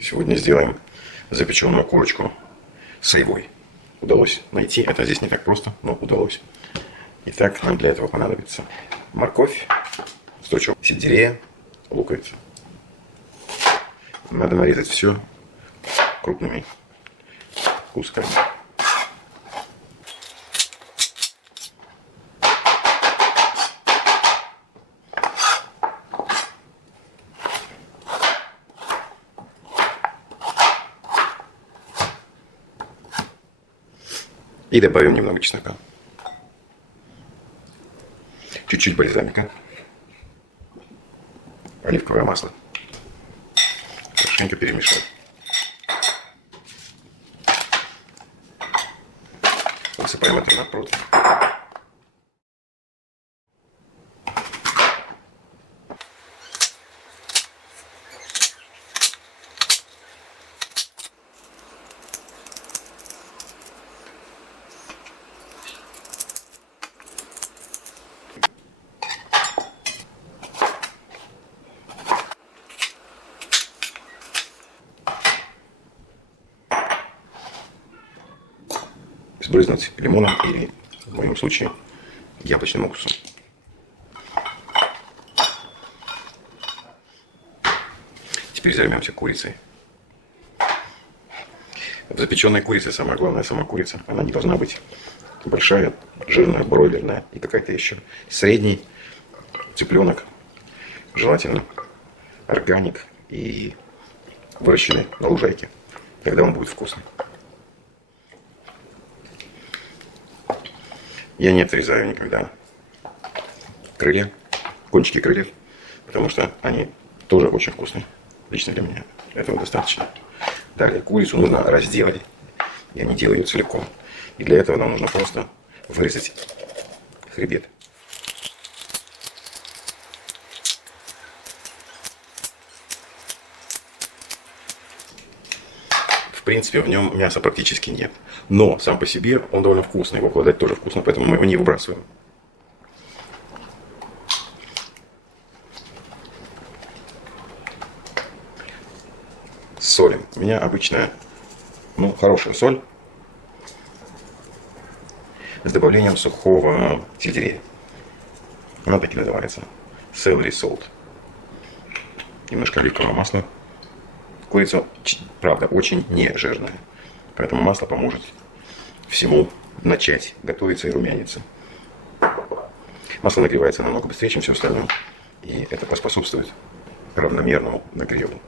Сегодня сделаем запеченную курочку с айвой. Удалось найти. Это здесь не так просто, но удалось. Итак, нам для этого понадобится морковь, стручок сельдерея, луковица. Надо нарезать все крупными кусками. И добавим немного чеснока. Чуть-чуть бальзамика. Оливковое масло. Хорошенько перемешать. Высыпаем это на противень. Сбрызнуть лимоном или, в моем случае, яблочным уксусом. Теперь займемся курицей. В запеченной курице самое главное сама курица. Она не должна быть большая, жирная, бройлерная и какая-то еще. Средний цыпленок. Желательно органик и выращенный на лужайке. Тогда он будет вкусный. Я не отрезаю никогда крылья, кончики крыльев, потому что они тоже очень вкусные. Лично для меня этого достаточно. Далее курицу нужно разделать. Я не делаю ее целиком. И для этого нам нужно просто вырезать хребет. В принципе, в нем мяса практически нет. Но сам по себе он довольно вкусный. Его кладать тоже вкусно, поэтому мы его не выбрасываем. Солим. У меня обычная, хорошая соль. С добавлением сухого сельдерея. Она так и называется. Celery salt. Немножко оливкового масла. Курица, правда, очень не жирная. Поэтому масло поможет всему начать готовиться и румяниться. Масло нагревается намного быстрее, чем все остальное. И это поспособствует равномерному нагреву.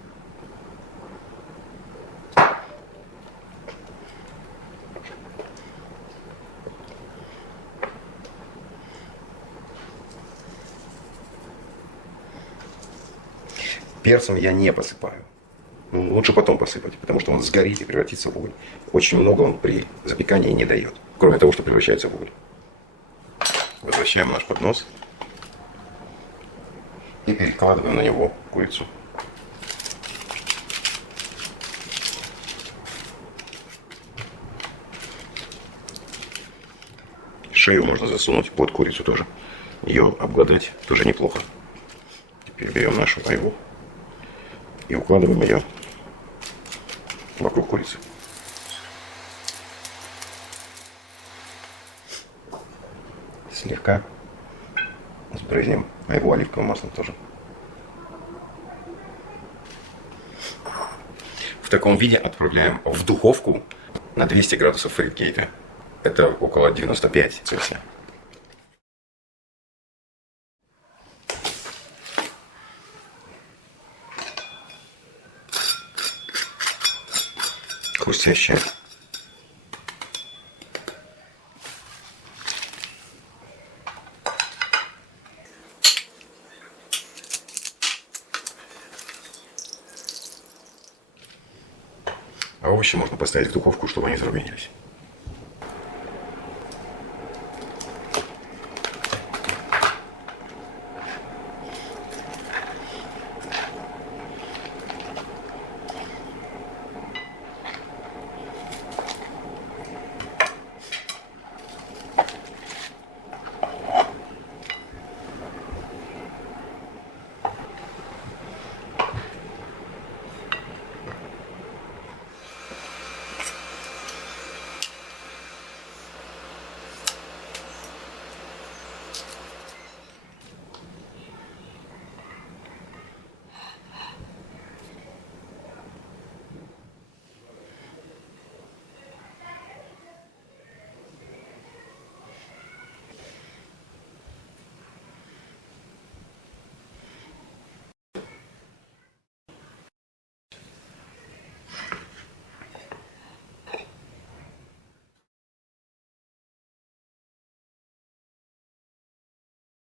Перцем я не посыпаю. Лучше потом посыпать, потому что он сгорит и превратится в уголь. Очень много он при запекании не дает, кроме того, что превращается в уголь. Возвращаем наш поднос и перекладываем на него курицу. Шею можно засунуть под курицу тоже. Ее обглодать тоже неплохо. Теперь берем нашу айву и укладываем ее вокруг курицы. Слегка сбрызнем айву оливковым маслом тоже. В таком виде отправляем в духовку на 200 градусов Фahrenheit. Это около 95 Цельсия. Хрустящая. А овощи можно поставить в духовку, чтобы они зарумянились.